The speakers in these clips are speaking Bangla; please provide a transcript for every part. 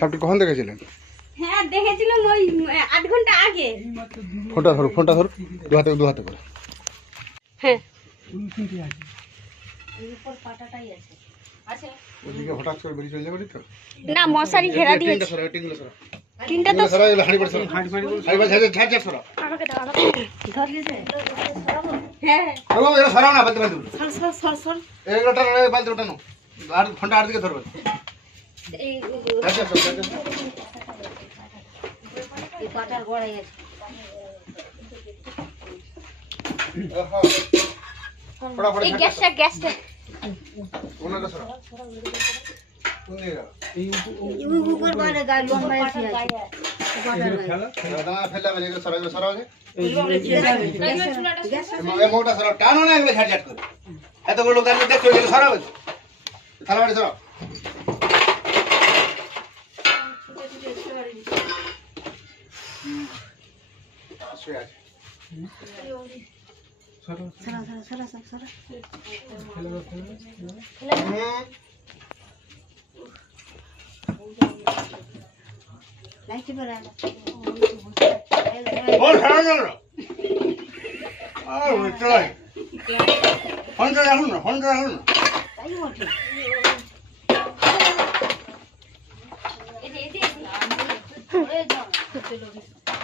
সাপটি কখন দেখেছিলেন? হ্যাঁ দেখেছিলাম ওই আধ ঘণ্টা আগে। ফোনটা ধরো ফোনটা ধরো দু হাতে দু হাতে করে। হ্যাঁ। ওদিকে হঠাৎ করে বেরিয়ে চলে যাবে তো? না মশারি ঘেরা দিয়েছে। তিনটা সরা তিনটা সরা তিনটা তো আমাকে হ্যাঁ। ও এগুলো সরাও না বালতি বালতি সর সর সর সর। এগুলো বালতি ওঠানো আর ঘণ্টা আর দিকে ধরবে। কাটার গড়াই আছে ওহো। ফটাফট এই ঝাড় গ্যাসটা গ্যাসটা ওনাটা সরা কোন দিকে গেল উপর বাইরে গায়ে লম্বা আছে দানা ফেলে হবে এগুলো সরা এগুলো সরা হবে এই মোটা সরা টানো না এগুলো ঝাড় ঝাড় করে এতগুলো লোক আছে দেখছ এগুলো সরা হবে থালা বাড়ি সরা শুয়ে আছে হুম বল সারা গেল আর চলে ফোনটা রাখুন না ফোনটা রাখুন না ফোনটা ঠিক করে এই করে দিই, নাহলে চম্প করে দিই। ফোনে ভিডিও ছাড়বে এই মা মাথাটা সরান আরে ওকে, ধরো ধরো না, আমাদের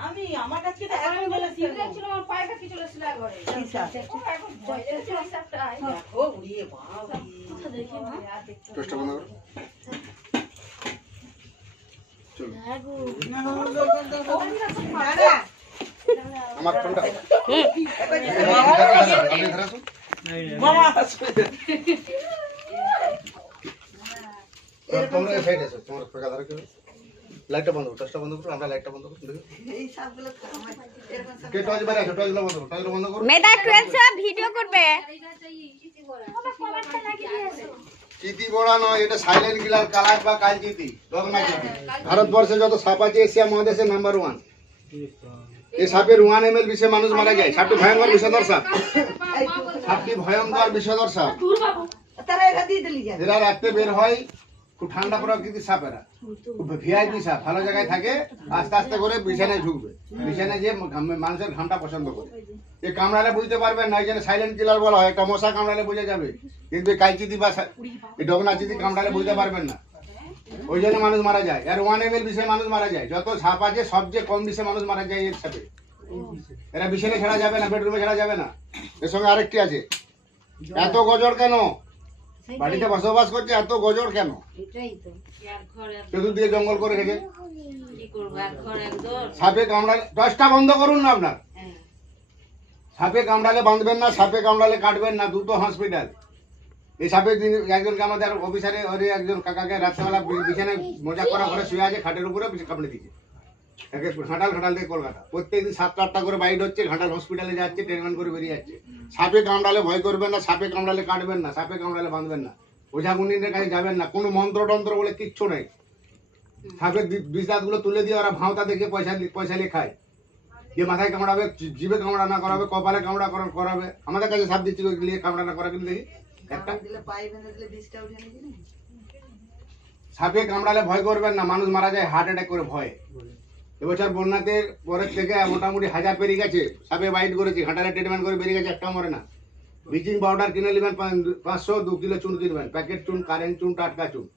আমি আমার কাছে তো এখন বলেছি আমার পায়ে কাছে চলে এসেছিল একবারে ও উড়িয়ে বাবা চেষ্টা করো আমার ফোনটা তোমরা তোমার ফাঁকা ধরে কেউ লাইটটা বন্ধ করো টর্চটা বন্ধ করো আমরা লাইটটা বন্ধ করো দেখো কে টর্চ বাইরে আসো টর্চগুলো বন্ধ করো টর্চগুলো বন্ধ করো। মেয়েটা টুয়েলভ সব ভিডিও করবে। চিতি বড়া নয় এটা সাইলেন্ট কিলার কালার বা কাল চিতি ভারতবর্ষে যত সাপ আছে এশিয়া মহাদেশে নাম্বার ওয়ান এই সাপের ওয়ান এম এল বিষে মানুষ মারা যায়। সাপটি ভয়ঙ্কর বিষধর সাপ। সাপটি ভয়ঙ্কর বিষধর সাপ। তারা এটা দিয়ে দিলি যা এরা রাত্রে বের হয় খুব ঠান্ডা প্রকৃতির সাপ এরা। খুব ভিআইপি সাপ, ভালো জায়গায় থাকে, আস্তে আস্তে করে বিছানায় ঢুকবে। বিছানায় যে মানুষের ঘামটা পছন্দ করে। যে কামড়ালে বুঝতে পারবেন না জন্য সাইলেন্ট কিলার বলা হয়। একটা মশা কামড়ালে বোঝা যাবে। কিন্তু এই কাইচিতি বা এই ডগনা চিতি কামড়ালে বুঝতে পারবেন না। ওই জন্য মানুষ মারা যায়। আর ওয়ান এম এল বিষে মানুষ মারা যায়। যত সাপ আছে সবচেয়ে কম বিষয়ে মানুষ মারা যায় এর সাথে। এরা বিছানে ছাড়া যাবে না বেডরুমে ছাড়া যাবে না। এর সঙ্গে আরেকটি আছে। এত গজর কেন? বাড়িতে বসবাস করছে এত গজর কেন? চতুর্দিকে জঙ্গল করে রেখে সাপে কামড়ালে দশটা বন্ধ করুন না আপনার। সাপে কামড়ালে বাঁধবেন না সাপে কামড়ালে কাটবেন না দুটো হসপিটাল এই সাপে একজনকে আমাদের অফিসারে ওরে একজন কাকাকে রাত্রেবেলা বিছানায় মজা করা ঘরে শুয়ে আছে খাটের উপরে কামড়ে দিচ্ছে ঘাটাল ঘাটাল থেকে কলকাতা। প্রত্যেকদিন সাতটা আটটা করে বাইট হচ্ছে, ঘাটাল হসপিটালে যাচ্ছে ট্রিটমেন্ট করে বেরিয়ে যাচ্ছে। সাপে কামড়ালে ভয় করবেন না, সাপে কামড়ালে কাটবেন না, সাপে কামড়ালে বাঁধবেন না। ওঝা গুনিনের কাছে যাবেন না, কোনো মন্ত্র টন্ত্র বলে কিচ্ছু নেই। সাপের বিষগুলো তুলে দিয়ে ওরা ভাঁওতা দেখে পয়সা পয়সা নিয়ে খায়। যে মাথায় কামড়াবে জিভে কামড়া না করাবে, কপালে কামড়া করা- করাবে। আমাদের কাছে সাপ দিচ্ছি নিয়ে কামড়া না করাবে দেখি। সাপে কামড়ালে ভয় করবেন না, মানুষ মারা যায় হার্ট অ্যাটাক করে ভয়। এবছর বন্যাতে পরের থেকে মোটামুটি হাজার পেরিয়ে গেছে। সাপে বাইট করেছি হাঁটালে ট্রিটমেন্ট করে বেরিয়ে গেছে একটা মরে না। ব্লিচিং পাউডার কিনে নেবেন পাঁচ- পাঁচশো, দু কিলো চুন কিনবেন প্যাকেট চুন কারেন্ট চুন, টাটকা চুন।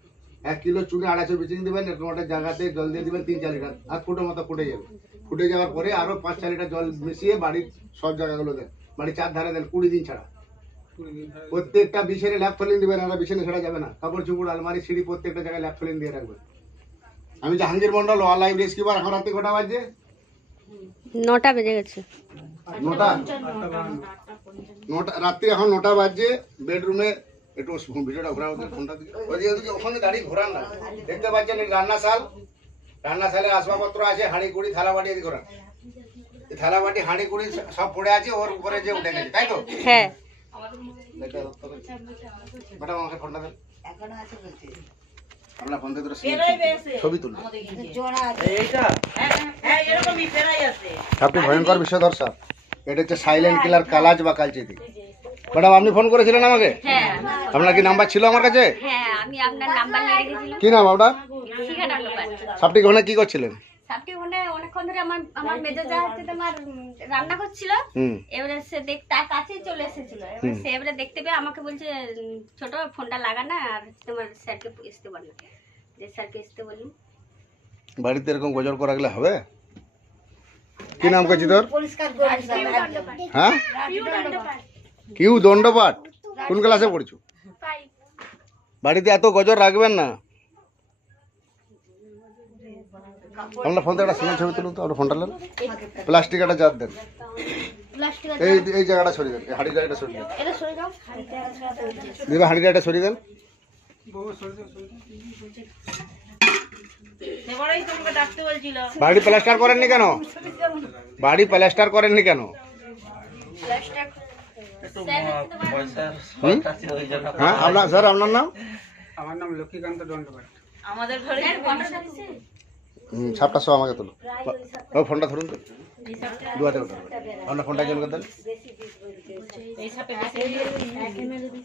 এক কিলো চুনে আড়াইশো ব্লিচিং দেবেন এরকম একটা জায়গাতে জল দিয়ে দিবেন, তিন, চার লিটার। হাত ফুটো মতো ফুটে যাবে। ফুটে যাওয়ার পরে আরও পাঁচ, চার লিটার জল মিশিয়ে বাড়ির সব জায়গাগুলো দেন। বাড়ির চার ধারে দেন, কুড়ি দিন ছাড়া। প্রত্যেকটা বিছানে ল্যাপ ফলিন দিবেন, আর বিছানে ছাড়া যাবে না। কাপড় চুপড়, আলমারি, সিঁড়ি প্রত্যেকটা জায়গায় ল্যাপ ফলিন দিয়ে রাখবেন। আমি জাহাঙ্গীর মন্ডল ওয়াল লাইফ রেস্কিউবার এখন রাত্রি কটা বাজছে নটা বেজে গেছে। নটা? নটা রাত্রি এখন নটা বাজছে বেডরুমে একটু ভিডিওটা ঘোরা ফোনটা দিকে ওই যে ওখানে দাঁড়িয়ে ঘোরান না। দেখতে পাচ্ছেন এই রান্নাশাল রান্নাশালের আসবাবপত্র আছে হাঁড়ি কুড়ি থালা বাটি এদিকে ঘোরান। এই থালা বাটি হাঁড়ি কুড়ি সব পড়ে আছে ওর উপরে যে উঠে গেছে তাই তো? হ্যাঁ। ম্যাডাম আমাকে ফোনটা দেন। আপনার ফোন করে ছবি তুলুন আমাদের গেছে হ্যাঁ, হ্যাঁ এরকমই ফেরাই আছে। আপনি ভয়ঙ্কর বিষধর দর্শক এটা হচ্ছে সাইলেন্ট কিলার কালাজ বা কালচিতি। ম্যাডাম আপনি ফোন করেছিলেন আমাকে? হ্যাঁ। আপনার কি নাম্বার ছিল আমার কাছে? হ্যাঁ আমি আপনার নাম্বার নিয়ে রেখেছিলাম। কি নাম আপনার? সাপটি ঘরে কি করছিলেন? সাপটি ওখানে অনেকক্ষণ ধরে আমার আমার মেজাজা হচ্ছে তোমার রান্না করছিল এবারে সে দেখ তার কাছেই চলে এসেছিল। এবারে সে এবারে দেখতে পেয়ে আমাকে বলছে ছোট ফোনটা লাগা না আর তোমার স্যারকে আসতে বল না। যে স্যারকে আসতে বলি। বাড়িতে এরকম গোজর করা গেলে হবে? কি নাম করছি তোর? হ্যাঁ? কিউ দণ্ডপাঠ কোন ক্লাসে পড়ছো? বাড়িতে এত গজর রাখবেন না। আপনার ফোন থেকে একটা সিনেমা ছবি তুলুন তো আপনার ফোনটা নেন। প্লাস্টিক একটা চার দেন। এই এই জায়গাটা সরিয়ে দেন হাঁড়ি জায়গাটা সরিয়ে দেন। দিবা হাঁড়ি জায়গাটা সরিয়ে দেন। বাড়ি প্লাস্টার করেননি কেন? বাড়ি প্লাস্টার করেননি কেন? হ্যাঁ আপনার স্যার আপনার নাম? আমার নাম লক্ষ্মীকান্ত দণ্ডপাঠ আমাদের ঘরে হুম সাপটা সব আমাকে তোলো। ও ফোনটা ধরুন তো। দু হাতে আপনার ফোনটা জল করে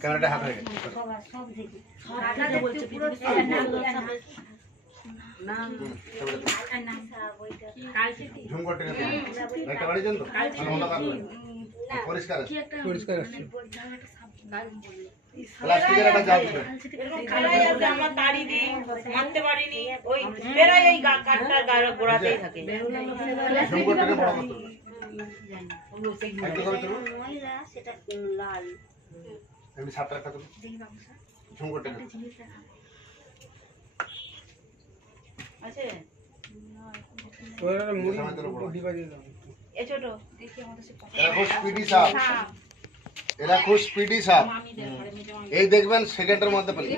ক্যামেরাটা হাতে রেখে। পরিষ্কার পরিষ্কার আসছে প্লাস্টিকের একটা জাল দিবেন এরকম আছে আমার তাড়ি দিই মারতে পারিনি। ওই ফেরাই ওই কাঠটার গায়ে গোড়াতেই থাকে। ঝুম বড় করতে হবে। একটু করে তুলুন। এমনি সাপটা একটা তুলুন। ঝুম করতে গেছে আছে? ওরা মুড়ি মুড়ি বাজিয়ে দাও। এ ছোট। এরা খুব স্পিডি সাপ। এরা খুব স্পিডি সাপ। এই দেখবেন সেকেন্ডের মধ্যে পেলে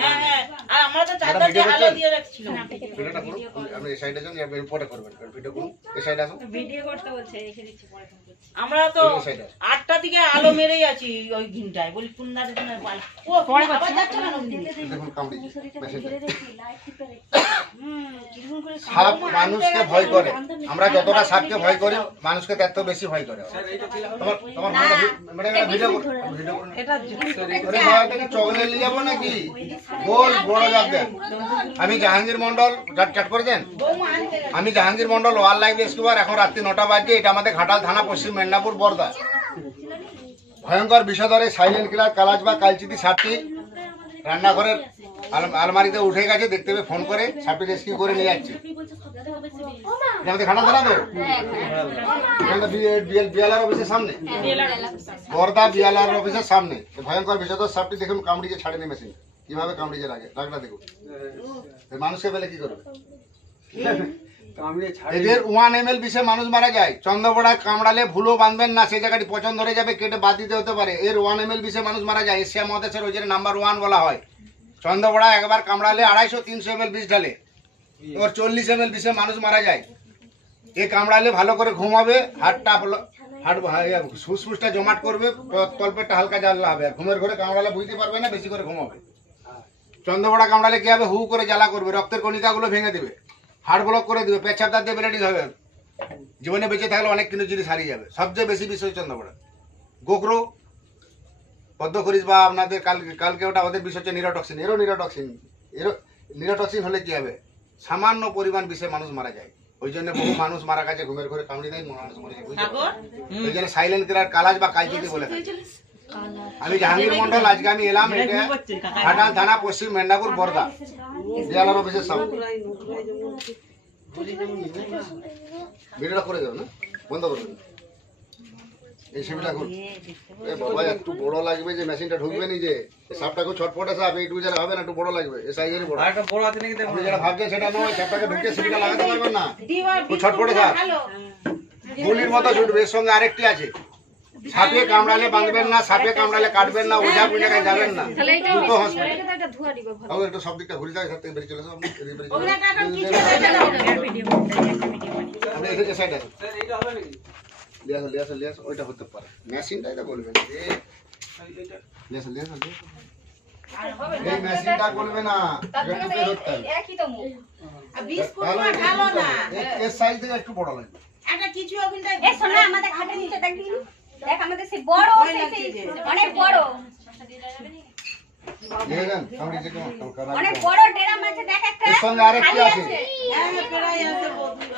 হ্যাঁ হ্যাঁ আর আমরা তো দিয়ে আলো দিয়ে রাখছিলাম ভিডিওটা করুন আপনি এই সাইডে যান আপনি পরে করবেন ভিডিও করুন। এই সাইডে আসুন। আমরা তো এই সাইডে আসুন। আটটা থেকে আলো মেরেই আছি ওই ঘিনটায় বলি কোন দাঁড়ে কোন ও পরে আবার যাচ্ছে না দেখুন কামড়ি মেশিনটা হুম কীরকম করে সাপ মানুষকে ভয় করে। আমরা যতটা সাপকে ভয় করি মানুষকে তার তো বেশি ভয় করে। তোমার তোমার ভিডিও ভিডিও এটা আরে বাবা, এটা কি চকলেট নিয়ে যাব নাকি? গোল বড় জাত দেন আমি জাহাঙ্গীর মন্ডল চাট করে দেন। আমি জাহাঙ্গীর মন্ডল ওয়াইল্ড লাইফ রেস্কিউবার এখন রাত্রি নটা বাজছে এটা আমাদের ঘাটাল থানা পশ্চিম মেদিনীপুর বর্দা। ভয়ঙ্কর বিষধরে সাইলেন্ট কিলার কালাজ বা কালচিতি সাপটি রান্নাঘরের আলমারিতে উঠে গেছে দেখতে পেয়ে ফোন করে সাপটি রেস্কিউ করে নিয়ে যাচ্ছে। আমাদের এখানটা বিএলআর অফিসের সামনে? বর্দা বিএলআর অফিসের সামনে। ভয়ঙ্কর বিষধর সাপটি দেখুন কামড়িয়ে ছাড়েনি মেশিন কীভাবে কামড়িয়ে রাখে রাখলা দেখুন মানুষকে পেলে কি করবে? এদের ওয়ান এম এল বিষে মানুষ মারা যায়। চন্দ্রপড়া কামড়ালে ভুলও বাঁধবেন না সেই জায়গাটি পছন্দ ধরে যাবে কেটে বাদ দিতে হতে পারে। এর ওয়ান এম এল বিষে মানুষ মারা যায়। এশিয়া মহাদেশের ওই নাম্বার ওয়ান বলা হয়। চন্দ্রপড়া একবার কামড়ালে আড়াইশো তিনশো এম এল বিষ ঢালে। এবার চল্লিশ এম এল বিষে মানুষ মারা যায়। এ কামড়ালে ভালো করে ঘুমাবে হাটটা হাট ফুসফুসটা জমাট করবে তলপেটটা হালকা জ্বালা হবে। ঘুমের ঘরে কামড়ালে বুঝতে পারবে না বেশি করে ঘুমাবে। চন্দ্রপড়া কামড়ালে কি হবে? হু করে জ্বালা করবে রক্তের কণিকাগুলো ভেঙে দেবে হার্ট ব্লক করে দিবে পেছাব দাঁত দিয়ে বেলেটিস হবে। জীবনে বেঁচে থাকলে অনেক কিন্তু জিনিস হারিয়ে যাবে। সবচেয়ে বেশি বিষয় চন্দ্রপড়া গোকরো পদ্মখরিস বা আপনাদের কাল কালকে ওটা ওদের বিষ হচ্ছে নিরোটক্সিন। এরও নিরোটক্সিন এরও নিরোটক্সিন হলে কি হবে? সামান্য পরিমাণ বিষে মানুষ মারা যায়। ওই জন্য বহু মানুষ মারা গেছে ঘুমের ঘরে কামড়ি দেয় মানুষ মরে যায়? ওই জন্য সাইলেন্ট কিলার কালাজ বা কালচিতি বলে থাকে। আমি জাহাঙ্গীর মন্ডল আজকে আমি এলাম এটা ঘাটাল থানা পশ্চিম মেদিনীপুর বর্দা বিয়ালার অফিসের সামনে। ভিডিওটা করে দেবো না? বন্ধ করবেন এই ছবিটা খুল এ বাবা একটু বড় লাগবে যে মেশিনটা ঢুকবে নি যে। ছটপটে সাপ এইটুকু যেন হবে না একটু বড় লাগবে। এই সাইজেরই বড়। একটা বড় আছে নাকি আপনি যেটা ভাবছেন সেটা নয় সাপটাকে ঢুকে ছবিটা লাগাতে পারবেন না। ছটপটে সাপ। গুলির মতো ছুটবে এর সঙ্গে আরেকটি আছে। সাপে কামড়ালে বাঁধবেন না সাপে কামড়ালে কাটবেন না ওঝা বুঝে যাবেন না। দুটো হসপিটাল। বাবু একটু সব দিকটা ঘুরে যায় সব থেকে বেরিয়ে চলে এসো, আপনি এদিকে বেরিয়ে চলে ওগুলা এসো। কাকার কিছু দেখা দাও আপনি এদিকে এই সাইডে আসুন। স্যার এইটা হবে নাকি লিয়ে আসো, লিয়ে আসো, লিয়ে আসো, ওইটা হতে পারে। মেশিনটা এটা বলবেন এ, স্যার, এইটা লিয়ে আসো, লিয়ে আসো, লিয়ে আসো। এই মেশিনটা করবে না। এটা টুকে ধরতে হবে। আর বিস্কুট তাহলে এটা ভালো টুকে না। ধরতে হবে। এর- এর সাইজ থেকে একটু বড় লাগবে। একটা কিছু ওখানটা এ শোনা আমাদের খাটের নিচে দেখ। দিদি দেখ আমাদের সেই বড় অনেক বড়। অনেক বড় ডেরাম আছে দেখ একটা সঙ্গে আরেকটি আছে। হ্যাঁ বন্ধু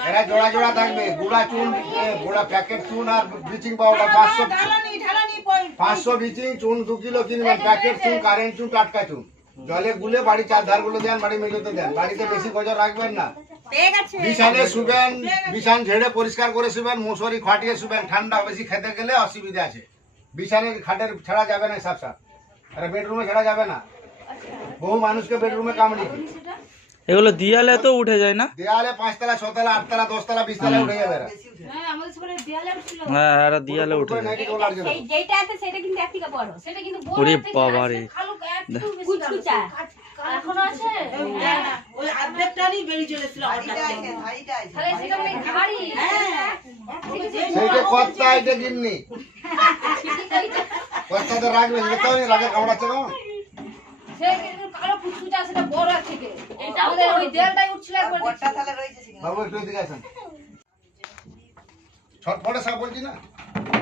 এরা জোড়া জোড়া থাকবে। গুড়া চুন এ, গুড়া প্যাকেট চুন আর ব্লিচিং পাউডার পাঁচশো ঢালানি ঢালানি পয়- পাঁচশো ব্লিচিং চুন দু কিলো কিনবেন প্যাকেট চুন কারেন্ট চুন টাটকা চুন। জলে গুলে বাড়ি চার ধারগুলো দেন বাড়ি মেঝেতে দেন। বাড়িতে বেশি গজর রাখবেন না। বিছানে শুবেন বিছান ঝেড়ে পরিষ্কার করে শুবেন মশারি খাটিয়ে শুবেন ঠান্ডা বেশি খেতে গেলে অসুবিধা আছে। বিছানের খাটের ছাড়া যাবে না সাপ সাপ। আরে বেডরুমে ছাড়া যাবে না। বহু মানুষকে বেডরুমে কামড়িয়েছে এগুলো দিয়ালে তো উঠে যায় না? দেয়ালে পাঁচতলা ছতলা আটতলা দশতলা বিশতলা উঠে যাবে হ্যাঁ এরা দিয়ালে উঠে ওরে বাবা। রে এখনও আছে? না, না, ওই অর্ধেকটারই বেরিয়ে চলেছিল সেটা অনেক ভারী হ্যাঁ সেইটা কর্তা এটা গিন্নি। কর্তাতে রাখবে যেতে হবে রাগে কামড়াচ্ছে কেমন বাবু একটু ছটফটে সাপ বলছি না?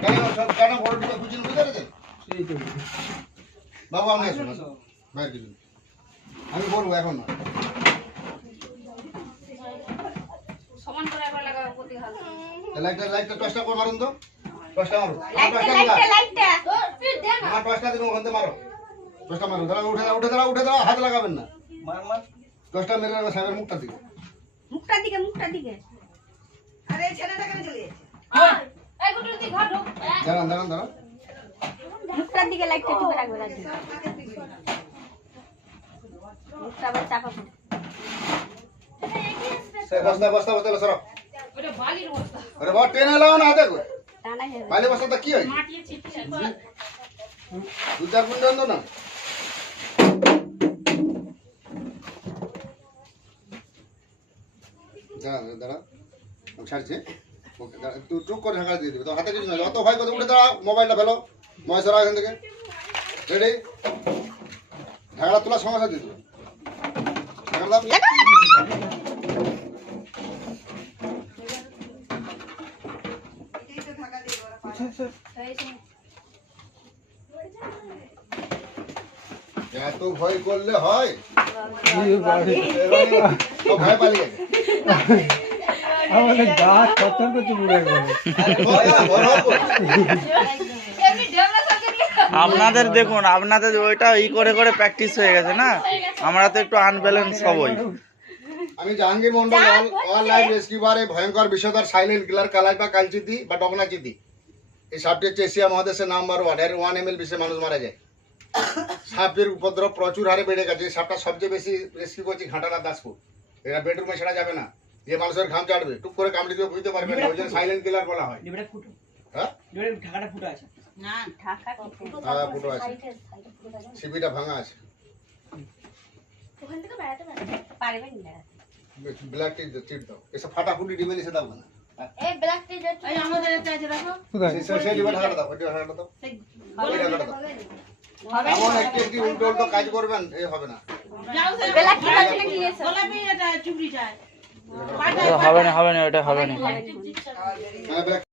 কেন কেন বড় বুঝতে পেরেছেন? বাবু আপনি আসুন। বাইরে। আমি বলব এখন। না সমান করে একবার লাগাবো প্রতি হাতে। লাইটটা লাইটটা টসটা করে মারুন তো। টসটা মারুন আমার লাইটটা টসটা লাইটটা কোথায়? লাইটটা। আমার টসটা দিন ওখান মারো। টসটা মারুন দাঁড়া উঠে দাঁড়া উঠে দাঁড়া উঠে দাঁড়া হাত লাগাবেন না। টসটা মেরে সাহেবের মুখটা দিকে। দিকে মুখটার দিকে। দাঁড়ান দাঁড়ান দাঁড়ান। মুখটার দিকে লাইটটা টিপে রাখবে রাখবে। মুখটা আবার চাপা পড়ে। বস্তা বস্তা বস্তা সরো। আরে বাবা টেনে লাও না হাতে করে। টানা যাবে বাইলে বস্তাটা কি হয়? দু চার কুইন্টাল তো না দাঁড়া দাঁড়া দাঁড়া। একটু টুক করে ঢাকা দিয়ে দিবে। তো হাতে কিছু নাই। অত ভয় করে উঠে দাঁড়াও মোবাইলটা ফেলো। ময় সরা এখান থেকে। রেডি ঢাকাটা তোলার সমস্যা দিয়ে দেবে। ঢাকা এত ভয় করলে হয়? ভয় পালিয়ে আমাদের গাছ কতর করতে পুরো গেল ভয় না, ভয় হব। আপনাদের দেখুন আপনাদের ওইটা ই করে করে প্র্যাকটিস হয়ে গেছে না? আমরা তো একটু আনব্যালেন্স সবই। আমি জাহাঙ্গীর মন্ডল অল লাইফ রেস্কিউবারে ভয়ঙ্কর বিষধর সাইলেন্ট কিলার কালাই বা কালচিতি বা ডকনা চিতি। এই সাপটি হচ্ছে এশিয়া মহাদেশের নাম্বার ওয়ানের ওয়ান এম এল বিষে মানুষ মারা যায়। সাপের উপদ্রব প্রচুর হারে বেড়ে গেছে সাপটা সবচেয়ে বেশি রেস্কিউ করছি ঘাটালা দাসপুর। এরা বেডরুমে ছাড়া যাবে না। যে মানুষের ঘাম চাটবে টুক করে কামড়ে দিয়ে বুঝতে পারবে না ওই জন্য সাইলেন্ট কিলার বলা হয়। হ্যাঁ? না ঢাকা ফুটো আছে সিপিটা ভাঙা আছে। ওখান থেকে বেড়াতে বেড়াতে পারবেন না ব্ল্যাক টি চিট দাও। এসব ফাটাফুটি এসে দাও না। এই ব্ল্যাক টি এই আমাদের এটা আছে দেখো সেই সেই ডিবে ঢাকাটা দাও। হবে। এমন একটি উল্টো উল্টো কাজ করবেন এ হবে না। যাও সে ব্ল্যাক টি আছে নাকি এসব গোলাপি এটা চুবড়িটা হবে না। হবে না ওটা হবে না। মানে